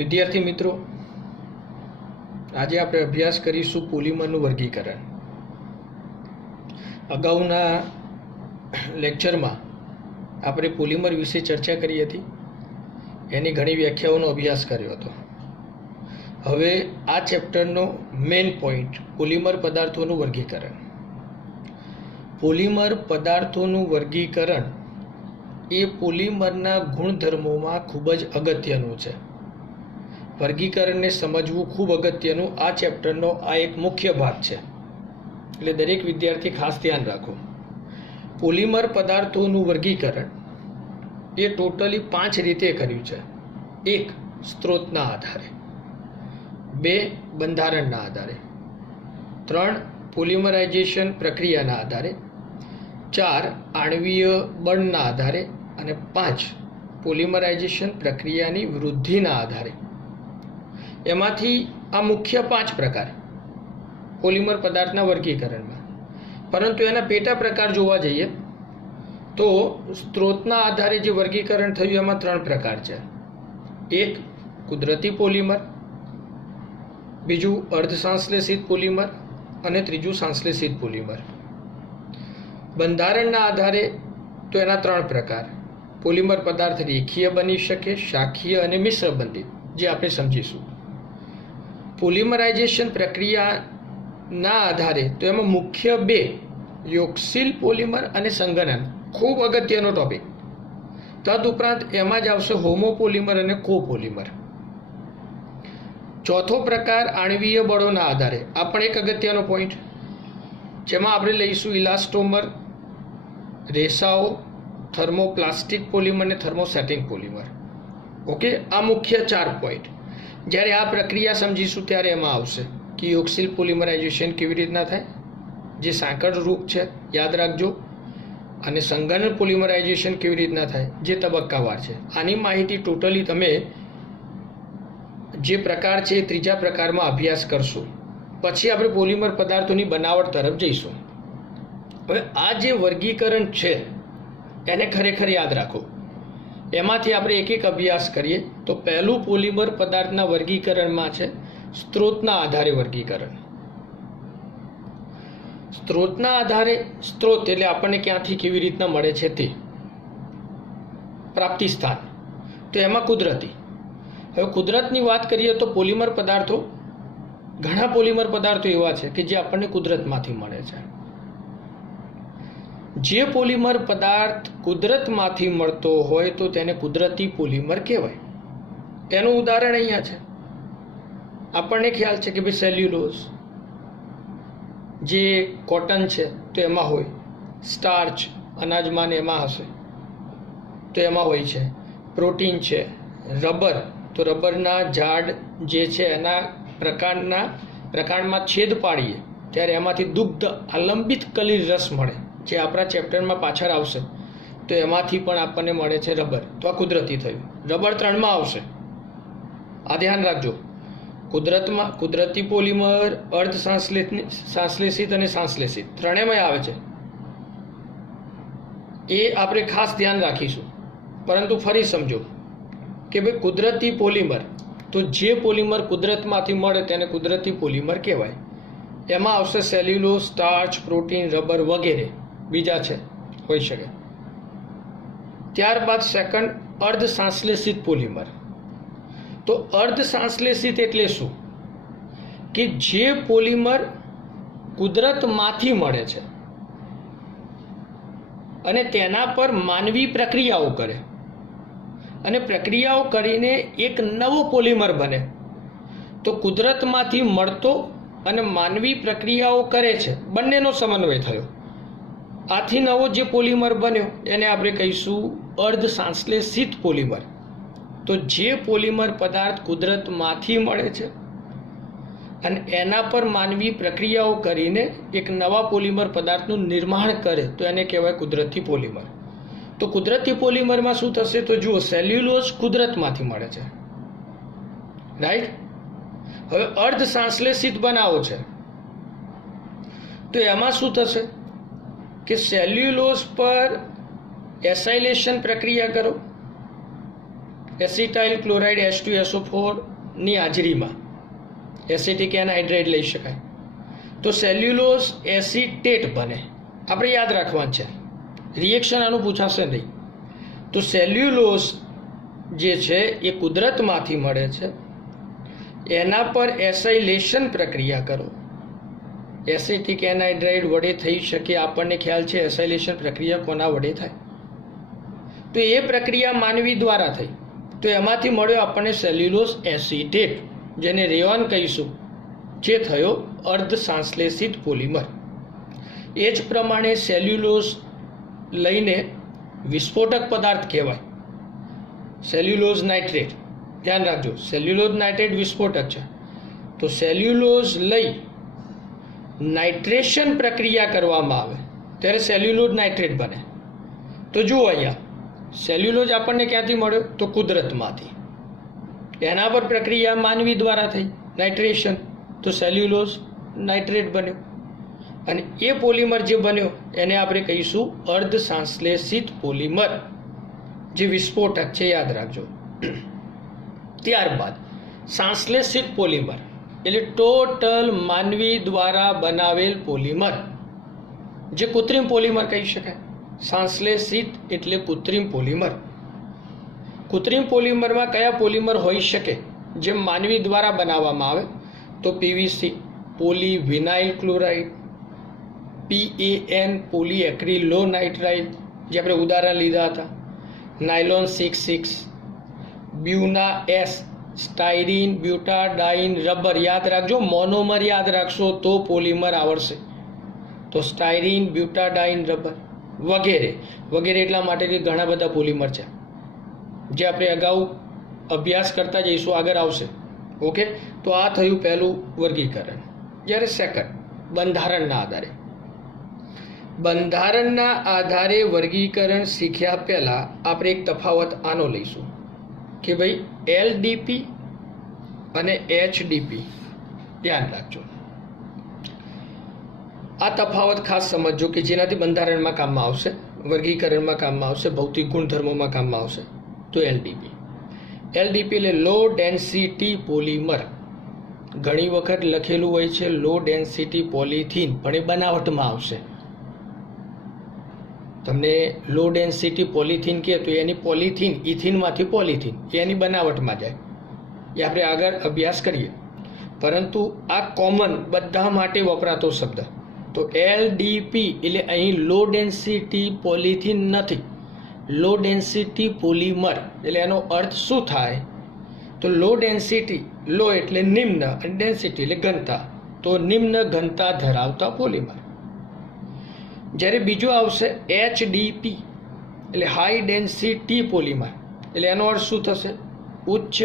વિદ્યાર્થી મિત્રો, આજે આપણે અભ્યાસ કરીશું પોલિમરનું વર્ગીકરણ. અગાઉના લેક્ચરમાં આપણે પોલિમર વિશે ચર્ચા કરી હતી, એની ઘણી વ્યાખ્યાઓનો અભ્યાસ કર્યો હતો. હવે આ ચેપ્ટરનો મેઇન પોઈન્ટ પોલિમર પદાર્થોનું વર્ગીકરણ. પોલિમર પદાર્થોનું વર્ગીકરણ એ પોલિમરના ગુણધર્મોમાં ખૂબ જ અગત્યનું છે. વર્ગીકરણને સમજવું ખૂબ અગત્યનું આ ચેપ્ટરનો આ એક મુખ્ય ભાગ છે, એટલે દરેક વિદ્યાર્થી ખાસ ધ્યાન રાખો. પોલિમર પદાર્થોનું વર્ગીકરણ એ ટોટલી 5 રીતે કર્યું છે. 1. સ્ત્રોતના આધારે, 2. બંધારણના આધારે, 3. પોલિમરાઇઝેશન પ્રક્રિયાના આધારે, 4. આણ્વીય બળના આધારે અને 5. પોલિમરાઇઝેશન પ્રક્રિયાની વૃદ્ધિના આધારે. એમાંથી આ મુખ્ય 5 પ્રકાર પોલિમર પદાર્થના વર્ગીકરણમાં. પરંતુ એના પેટા પ્રકાર જોવા જઈએ તો સ્ત્રોતના આધારે જે વર્ગીકરણ થયું એમાં 3 પ્રકાર છે. 1. કુદરતી પોલિમર, 2. અર્ધસંશ્લેષિત પોલિમર અને 3. સંશ્લેષિત પોલિમર. બંધારણના આધારે તો એના 3 પ્રકાર. પોલિમર પદાર્થ રેખીય બની શકે, શાખીય અને મિશ્ર બંધિત, જે આપણે સમજીશું. પોલિમરાઇઝેશન પ્રક્રિયાના આધારે તો એમાં મુખ્ય 2, યોક્સિલ પોલિમર અને સંગનન, ખૂબ અગત્યનો ટોપિક. તદુપરાંત એમાં જ આવશે હોમોપોલિમર અને કોપોલિમર. 4થો પ્રકાર આણ્વીય બળોના આધારે, આ પણ એક અગત્યનો પોઈન્ટ, જેમાં આપણે લઈશું ઇલાસ્ટોમર, રેસાઓ, થર્મોપ્લાસ્ટિક પોલિમર અને થર્મોસેટિંગ પોલિમર. ઓકે, આ મુખ્ય 4 પોઈન્ટ. જ્યારે આ પ્રક્રિયા સમજીશું ત્યારે એમાં આવશે કે યોક્સિલ પોલિમરાઇઝેશન કેવી રીતના થાય, જે સાંકળ રૂપ છે યાદ રાખજો, અને સંગનન પોલિમરાઇઝેશન કેવી રીતના થાય, જે તબક્કાવાર છે. આની માહિતી ટોટલી તમે જે પ્રકાર છે એ 3જા પ્રકારમાં અભ્યાસ કરશો. પછી આપણે પોલિમર પદાર્થોની બનાવટ તરફ જઈશું. હવે આ જે વર્ગીકરણ છે એને ખરેખર યાદ રાખો. એમાંથી આપણે એક એક અભ્યાસ કરીએ. તો પહેલું પોલિમર પદાર્થના વર્ગીકરણમાં છે સ્ત્રોતના આધારે વર્ગીકરણ. સ્ત્રોતના આધારે, સ્ત્રોત એટલે આપણને ક્યાંથી કેવી રીતના મળે છે તે પ્રાપ્તિ સ્થાન, તો એમાં કુદરતી. હવે કુદરતની વાત કરીએ તો પોલિમર પદાર્થો, ઘણા પોલિમર પદાર્થો એવા છે કે જે આપણને કુદરતમાંથી મળે છે. જે પોલિમર પદાર્થ કુદરતમાંથી મળતો હોય તો તેને કુદરતી પોલિમર કહેવાય. એનું ઉદાહરણ અહીંયા છે. આપણને ખ્યાલ છે કે ભાઈ સેલ્યુલોઝ, જે કોટન છે તો એમાં હોય, સ્ટાર્ચ અનાજમાં ને એમાં હશે તો એમાં હોય છે, પ્રોટીન છે, રબર, તો રબરના ઝાડ જે છે એના પ્રકાંડમાં છેદ પાડીએ ત્યારે એમાંથી દુગ્ધ આલંબિત કલીલ રસ મળે, જે આપણા ચેપ્ટરમાં પાછળ આવશે. તો એમાંથી પણ આપણને મળે છે રબર. તો આ કુદરતી થયું. રબર 3માં આવશે, આ ધ્યાન રાખજો. કુદરતી પોલિમર, અર્ધ સંશ્લેષિત અને સંશ્લેષિત, 3માં આવે છે. એ આપણે ખાસ ધ્યાન રાખીશું. પરંતુ ફરી સમજો કે ભાઈ કુદરતી પોલિમર, તો જે પોલિમર કુદરતમાંથી મળે તેને કુદરતી પોલિમર કહેવાય. એમાં આવશે સેલ્યુલોઝ, સ્ટાર્ચ, પ્રોટીન, રબર વગેરે બીજા છે, હોઈ શકે. ત્યારબાદ સેકન્ડ, અર્ધ સંશ્લેષિત પોલિમર. તો અર્ધ સંશ્લેષિત એટલે શું? કે જે પોલિમર કુદરતમાંથી મળે છે અને તેના પર માનવી પ્રક્રિયાઓ કરે, અને પ્રક્રિયાઓ કરીને એક નવો પોલિમર બને. તો કુદરતમાંથી મળતો અને માનવી પ્રક્રિયાઓ કરે છે, બંનેનો સમન્વય થયો. આથી નવો જે પોલિમર બન્યો એને આપણે કહીશું અર્ધ સંશ્લેષિત પોલિમર. તો જે પોલિમર પદાર્થ કુદરતમાંથી મળે છે અને એના પર માનવી પ્રક્રિયાઓ કરીને એક નવા પોલિમર પદાર્થનું નિર્માણ કરે તો એને કહેવાય કુદરતી પોલિમર. તો કુદરતી પોલિમરમાં શું થશે? તો જુઓ, સેલ્યુલોઝ કુદરતમાંથી મળે છે, રાઈટ. હવે અર્ધ સંશ્લેષિત બનાવો છે તો એમાં શું થશે કે સેલ્યુલોઝ પર એસાઇલેશન પ્રક્રિયા કરો, એસિટાઇલ ક્લોરાઇડ H2SO4 ની હાજરીમાં એસિટિક એનહાઇડ્રેટ લઈ શકાય. તો સેલ્યુલોઝ એસિટેટ બને. આપણે યાદ રાખવાનું છે, રિએક્શન આનું પૂછાશે નહીં. તો સેલ્યુલોઝ જે છે એ કુદરતમાંથી મળે છે, એના પર એસાઇલેશન પ્રક્રિયા કરો. એસિટિક એનહાઇડ્રાઇડ વડે થઈ શકે. આપણને ખ્યાલ છે એસાઇલેશન પ્રક્રિયા કોના વડે થાય? તો એ પ્રક્રિયા માનવી દ્વારા થઈ. તો એમાંથી મળ્યો આપણને સેલ્યુલોઝ એસિટેટ, જેને રેયોન કહીશું, જે થયો અર્ધ સંશ્લેષિત પોલિમર. એ જ પ્રમાણે સેલ્યુલોઝ લઈને વિસ્ફોટક પદાર્થ કહેવાય, સેલ્યુલોઝ નાઇટ્રેટ. ધ્યાન રાખજો, સેલ્યુલોઝ નાઇટ્રેટ વિસ્ફોટક છે. તો સેલ્યુલોઝ લઈ નાઇટ્રેશન પ્રક્રિયા કરવામાં આવે ત્યારે સેલ્યુલોઝ નાઇટ્રેટ બને. તો જુઓ અહીંયા સેલ્યુલોઝ આપણને ક્યાંથી મળ્યો? તો કુદરતમાંથી. એના પર પ્રક્રિયા માનવી દ્વારા થઈ, નાઇટ્રેશન, તો સેલ્યુલોઝ નાઇટ્રેટ બન્યો. અને એ પોલિમર જે બન્યો એને આપણે કહીશું અર્ધ સંશ્લેષિત પોલિમર, જે વિસ્ફોટક છે, યાદ રાખજો. ત્યારબાદ સંશ્લેષિત પોલિમર એટલે ટોટલ માનવી દ્વારા બનાવેલ પોલિમર, જે કૃત્રિમ પોલિમર કહી શકાય. સંશ્લેષિત એટલે કૃત્રિમ પોલિમર. કૃત્રિમ પોલિમરમાં કયા પોલિમર હોઈ શકે જે માનવી દ્વારા બનાવવામાં આવે? તો પીવીસી, પોલીવિનાઇલ ક્લોરાઇડ, PAN પોલીએક્રિલોનાઇટ્રાઇડ, જે આપણે ઉદાહરણ લીધા હતા, nylon 66, બ્યુના S, styrene, butadiene, rubber. યાદ રાખજો, મોનોમર યાદ રાખશો તો પોલિમર આવડશે. તો સ્ટાયરીન, બ્યુટાડાઇન, રબર વગેરે વગેરે. એટલા માટે કે ઘણા બધા પોલિમર છે જે આપણે અગાઉ અભ્યાસ કરતા જઈશું, આગળ આવશે. ઓકે, તો આ થયું પહેલું વર્ગીકરણ. જ્યારે સેકન્ડ, બંધારણના આધારે. બંધારણના આધારે વર્ગીકરણ શીખ્યા પહેલાં આપણે એક તફાવત આનો લઈશું કે ભાઈ LDP અને HDP. ધ્યાન રાખજો, આ તફાવત ખાસ સમજજો કે જેનાથી બંધારણમાં કામમાં આવશે, વર્ગીકરણમાં કામમાં આવશે, ભૌતિક ગુણધર્મોમાં કામમાં આવશે. તો LDP એટલે લો ડેન્સિટી પોલિમર. ઘણી વખત લખેલું હોય છે લો ડેન્સિટી પોલિથીન, પણ એ બનાવટમાં આવશે. તમને લો ડેન્સિટી પોલિથીન કહે તો એની પોલિથીન, ઇથિનમાંથી પોલિથીન, એની બનાવટમાં જાય. એ આપણે આગળ અભ્યાસ કરીએ. પરંતુ આ કોમન બધા માટે વપરાતો શબ્દ. તો LDP એટલે અહીં લો ડેન્સિટી પોલિથીન નથી, લો ડેન્સિટી પોલિમર. એટલે એનો અર્થ શું થાય? તો લો ડેન્સિટી, લો એટલે નિમ્ન અને ડેન્સિટી એટલે ઘનતા, તો નિમ્ન ઘનતા ધરાવતા પોલિમર. જ્યારે બીજો આવશે HDP એટલે હાઈ ડેન્સિટી પોલિમર. એટલે એનો અર્થ શું થશે? ઉચ્ચ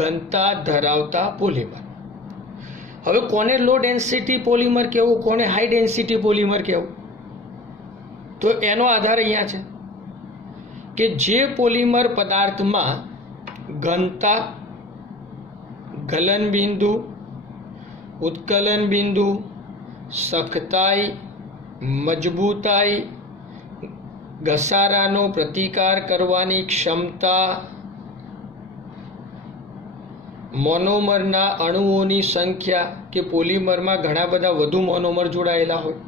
ઘનતા ધરાવતા પોલિમર. હવે કોને લો ડેન્સિટી પોલિમર કહેવું, કોને હાઈ ડેન્સિટી પોલિમર કહેવું? તો એનો આધાર અહીંયા છે કે જે પોલિમર પદાર્થમાં ઘનતા, ગલન બિંદુ, ઉત્કલન બિંદુ, સખતાઈ, મજબૂતાઈ, ઘસારાનો પ્રતિકાર કરવાની ક્ષમતા, મોનોમરના અણુઓની સંખ્યા, કે પોલિમરમાં ઘણા બધા વધુ મોનોમર જોડાયેલા હોય.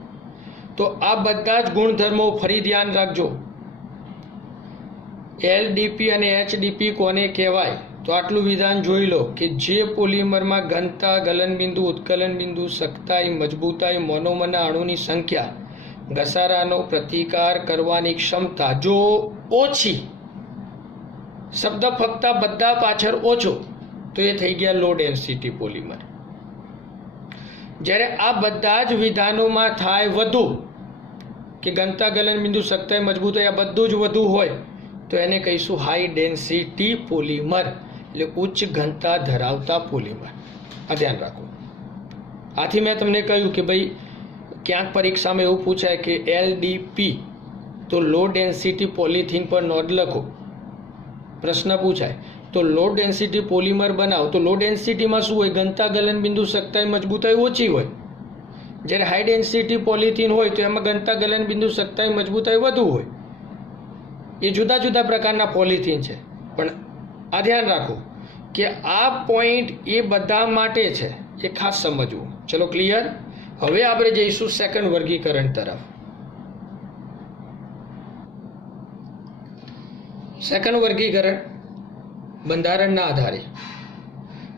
તો આ બધા જ ગુણધર્મો ફરી ધ્યાન રાખજો. LDP અને HDP કોને કહેવાય? તો આટલું વિધાન જોઈ લો કે જે પોલિમરમાં ઘનતા, ગલનબિંદુ, ઉત્કલન બિંદુ, સખતાઈ, મજબૂતાઈ, મોનોમરના અણુની સંખ્યા, ઘસારાનો પ્રતિકાર કરવાની ક્ષમતા જો ઓછી, શબ્દ ફક્ત બધા પાછળ ઓછો, તો એ થઈ ગયા લો ડેન્સિટી પોલિમર. જ્યારે આ બધા જ વિધાનોમાં થાય વધુ, કે ઘનતા, ગલન બિંદુ, સખતાઈ, મજબૂતાઈ આ બધું જ વધુ હોય, તો એને કહીશું હાઈ ડેન્સિટી પોલિમર, એટલે ઉચ્ચ ઘનતા ધરાવતા પોલિમર. આ ધ્યાન રાખો. આથી મેં તમને કહ્યું કે ભાઈ ક્યાંક પરીક્ષામાં એવું પૂછાય કે LDP તો લો ડેન્સિટી પોલિથીન પર નોંધ લખો, પ્રશ્ન પૂછાય તો લો ડેન્સિટી પોલિમર બનાવો. તો લો ડેન્સિટીમાં શું હોય? ઘનતા, ગલન બિંદુ, સખતાઈ, મજબૂતાઈ ઓછી હોય. જ્યારે હાઈ ડેન્સિટી પોલિથીન હોય તો એમાં ઘનતા, ગલન બિંદુ, સખતાઈ, મજબૂતાઈ વધુ હોય. એ જુદા જુદા પ્રકારના પોલિથીન છે, પણ આ ધ્યાન રાખો કે આ પોઈન્ટ એ બધા માટે છે, એ ખાસ સમજવું. ચલો ક્લિયર. હવે આપણે જઈશું સેકન્ડ વર્ગીકરણ તરફ. સેકન્ડ વર્ગીકરણ બંધારણના આધારે.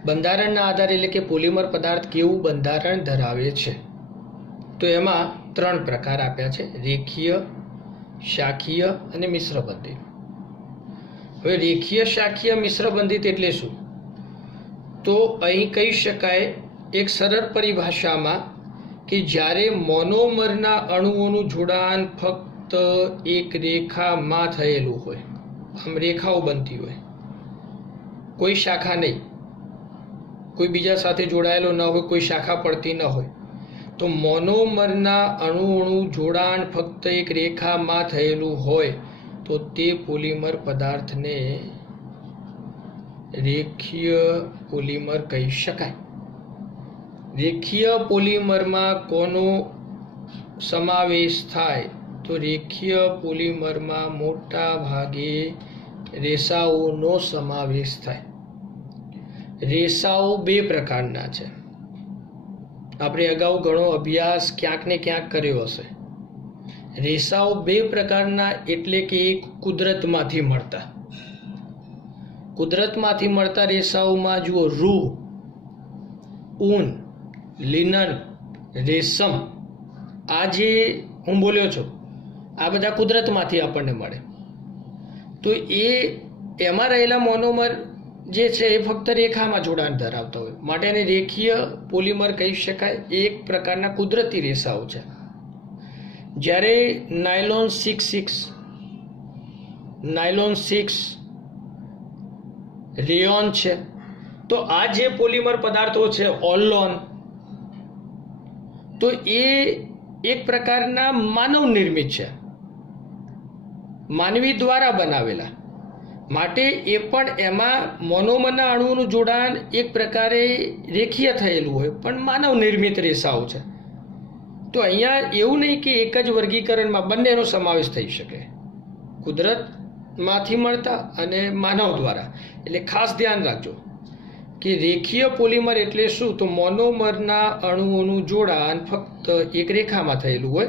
બંધારણના આધારે એટલે કે પોલિમર પદાર્થ કેવું બંધારણ ધરાવે છે. તો એમાં 3 પ્રકાર આપ્યા છે: રેખીય, શાખીય અને મિશ્ર બંધિત. હવે રેખીય, શાખીય, મિશ્ર બંધિત એટલે શું? તો અહીં કહી શકાય એક સરળ પરિભાષામાં કે જ્યારે મોનોમરના અણુઓનું જોડાણ ફક્ત એક રેખામાં થયેલું હોય, આમ રેખાઓ બનતી હોય, કોઈ શાખા નહીં, કોઈ બીજા સાથે જોડાયેલો ન હોય, કોઈ શાખા પડતી ન હોય, તો મોનોમરના અણુઓનું જોડાણ ફક્ત એક રેખામાં થયેલું હોય તો તે પોલિમર પદાર્થને રેખીય પોલિમર કહી શકાય. રેખીય પોલિમરમાં કોનો સમાવેશ થાય? તો રેખીય પોલિમરમાં મોટા ભાગે રેસાઓનો સમાવેશ થાય. રેસાઓ 2 પ્રકારના છે. આપણે અગાઉ ઘણો અભ્યાસ ક્યાંક ને ક્યાંક કર્યો હશે. રેસાઓ 2 પ્રકારના એટલે કે એક કુદરતમાંથી મળતા રેસાઓમાં જુઓ, રૂ, ઊન, લિનન, રેશમ, આ જે હું બોલ્યો છું આ બધા કુદરતમાંથી આપણને મળે. તો એમાં રહેલા મોનોમર જે છે એ ફક્ત રેખામાં જોડાણ ધરાવતા હોય માટે એને રેખીય પોલિમર કહી શકાય. એક પ્રકારના કુદરતી રેસાઓ છે. જ્યારે નાયલોન 6 રેયોન છે, તો આ જે પોલિમર પદાર્થો છે, ઓલોન, તો એ એક પ્રકારના માનવ નિર્મિત છે, માનવી દ્વારા બનાવેલા માટે એ પણ એમાં મોનોમરના અણુઓનું જોડાણ એક પ્રકારે રેખીય થયેલું હોય પણ માનવ નિર્મિત રેસાઓ છે. તો અહીંયા એવું નહીં કે એક જ વર્ગીકરણમાં બંનેનો સમાવેશ થઈ શકે, કુદરતમાંથી મળતા અને માનવ દ્વારા. એટલે ખાસ ધ્યાન રાખજો કે રેખીય પોલિમર એટલે શું? તો મોનોમરના અણુઓનું જોડાણ ફક્ત એક રેખામાં થયેલું હોય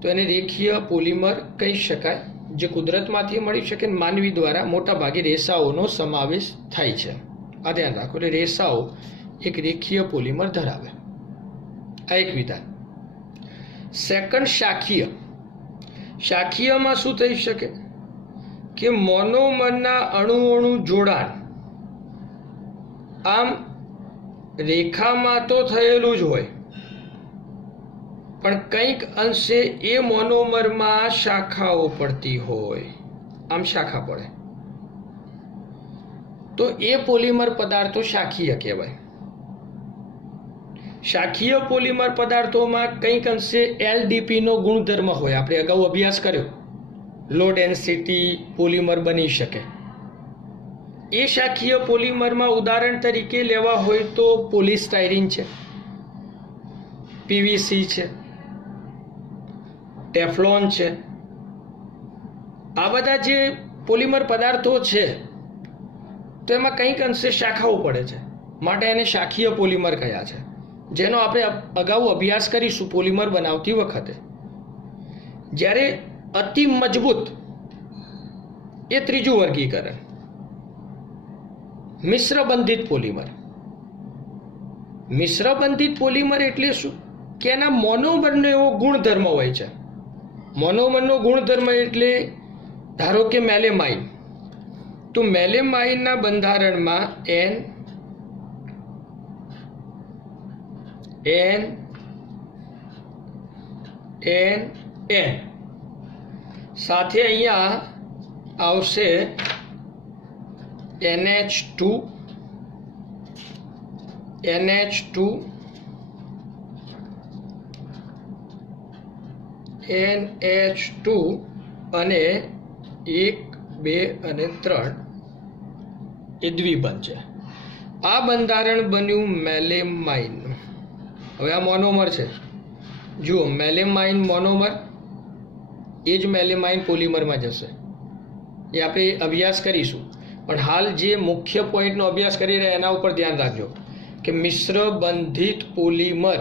તો એને રેખીય પોલિમર કહી શકાય, જે કુદરતમાંથી મળી શકે, માનવી દ્વારા મોટા ભાગે રેસાઓનો સમાવેશ થાય છે. આ ધ્યાન રાખો. એટલે રેસાઓ એક રેખીય પોલિમર ધરાવે. આ એક વિધાન. સેકન્ડ, શાખીય. શાખીયમાં શું થઈ શકે કે મોનોમરના અણુઓનું જોડાણ આમ રેખામાં તો થયેલું જ હોય પણ કંઈક અંશે એ મોનોમરમાં શાખાઓ પડતી હોય, આમ શાખા પડે તો એ પોલિમર પદાર્થો શાખીય કહેવાય. શાખીય પોલિમર પદાર્થોમાં કંઈક અંશે એલડીપીનો ગુણધર્મ હોય. આપણે અગાઉ અભ્યાસ કર્યો, લો ડેન્સિટી પોલિમર બની શકે. એ શાખીય પોલિમરમાં ઉદાહરણ તરીકે લેવા હોય તો પોલિસ્ટાયરીન છે, પીવીસી છે, ટેફલોન છે. આ બધા જે પોલિમર પદાર્થો છે તો એમાં કંઈક અંશે શાખાઓ પડે છે માટે એને શાખીય પોલિમર કહ્યા છે, જેનો આપણે અગાઉ અભ્યાસ કરીશું પોલિમર બનાવતી વખતે. જ્યારે અતિ મજબૂત એ ત્રીજું વર્ગીકરણ, મિશ્ર બંધિત પોલિમર. મિશ્ર બંધિત પોલિમર એટલે શું કે એના મોનોમરનો એવો ગુણધર્મ હોય છે. મોનોમરનો ગુણધર્મ એટલે ધારો કે મેલેમાઇન, તો મેલેમાઇનના બંધારણમાં N સાથે અહીંયા આવશે NH2 અને 1, 2 અને 3 એ દ્વિબંધ છે. આ બંધારણ બન્યું મેલેમાઇન. હવે આ મોનોમર છે, જુઓ મેલેમાઇન મોનોમર, એ જ મેલેમાઇન પોલિમરમાં જશે, એ આપણે અભ્યાસ કરીશું. પણ હાલ જે મુખ્ય પોઈન્ટનો અભ્યાસ કરી રહ્યા એના ઉપર ધ્યાન રાખજો કે મિશ્ર બંધિત પોલિમર.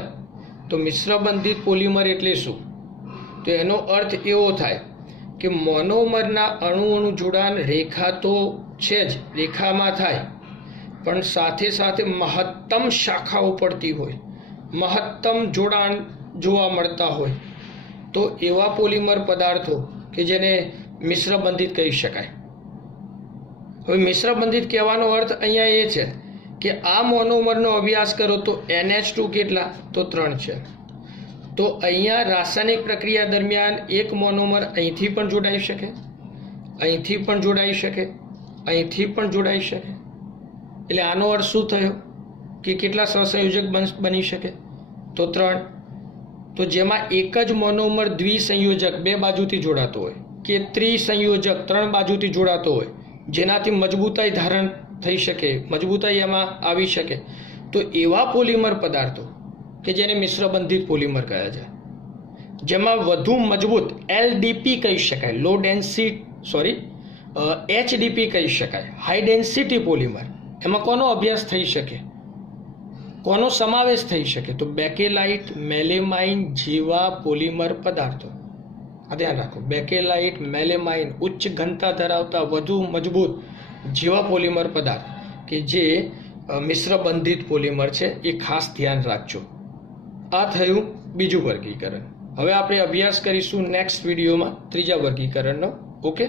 તો મિશ્ર બંધિત પોલિમર એટલે શું? તો એનો અર્થ એવો થાય કે મોનોમરના અણુઓનું જોડાણ રેખા તો છે જ, રેખામાં થાય, પણ સાથે સાથે મહત્તમ શાખાઓ પડતી હોય, મહત્તમ જોડાણ જોવા મળતા હોય, તો એવા પોલિમર પદાર્થો કે જેને મિશ્ર બંધિત કહી શકાય. હવે મિશ્ર બંધિત કહેવાનો અર્થ અહીંયા એ છે કે આ મોનોમરનો અભ્યાસ કરો તો NH2 કેટલા? તો 3 છે. તો અહીંયા રાસાયણિક પ્રક્રિયા દરમિયાન એક મોનોમર અહીંથી પણ જોડાઈ શકે, અહીંથી પણ જોડાઈ શકે, અહીંથી પણ જોડાઈ શકે. એટલે આનો અર્થ શું થયો કે કેટલા સહસંયોજક બની શકે? તો 3. તો જેમાં એક જ મોનોમર દ્વિસંયોજક 2 બાજુથી જોડાતો હોય કે ત્રિસંયોજક 3 બાજુથી જોડાતો હોય, જેનાથી મજબૂતાઈ ધારણ થઈ શકે, મજબૂતાઈ એમાં આવી શકે, તો એવા પોલિમર પદાર્થો કે જેને મિશ્ર બંધિત પોલિમર કહે છે, જેમાં વધુ મજબૂત LDP કહી શકાય, લો ડેન્સિટી HDP કહી શકાય, હાઈ ડેન્સિટી પોલિમર, એમાં કોનો અભ્યાસ થઈ શકે, કોનો સમાવેશ થઈ શકે? તો બેકેલાઇટ, મેલેમાઇન જેવા પોલિમર પદાર્થો. આ ધ્યાન રાખો, બેકેલાઇટ, મેલેમાઇન, ઉચ્ચ ઘનતા ધરાવતા વધુ મજબૂત જેવા પોલિમર પદાર્થ કે જે મિશ્ર બંધિત પોલિમર છે, એ ખાસ ધ્યાન રાખજો. આ થયું બીજું વર્ગીકરણ. હવે આપણે અભ્યાસ કરીશું નેક્સ્ટ વિડીયોમાં ત્રીજા વર્ગીકરણનો. ઓકે.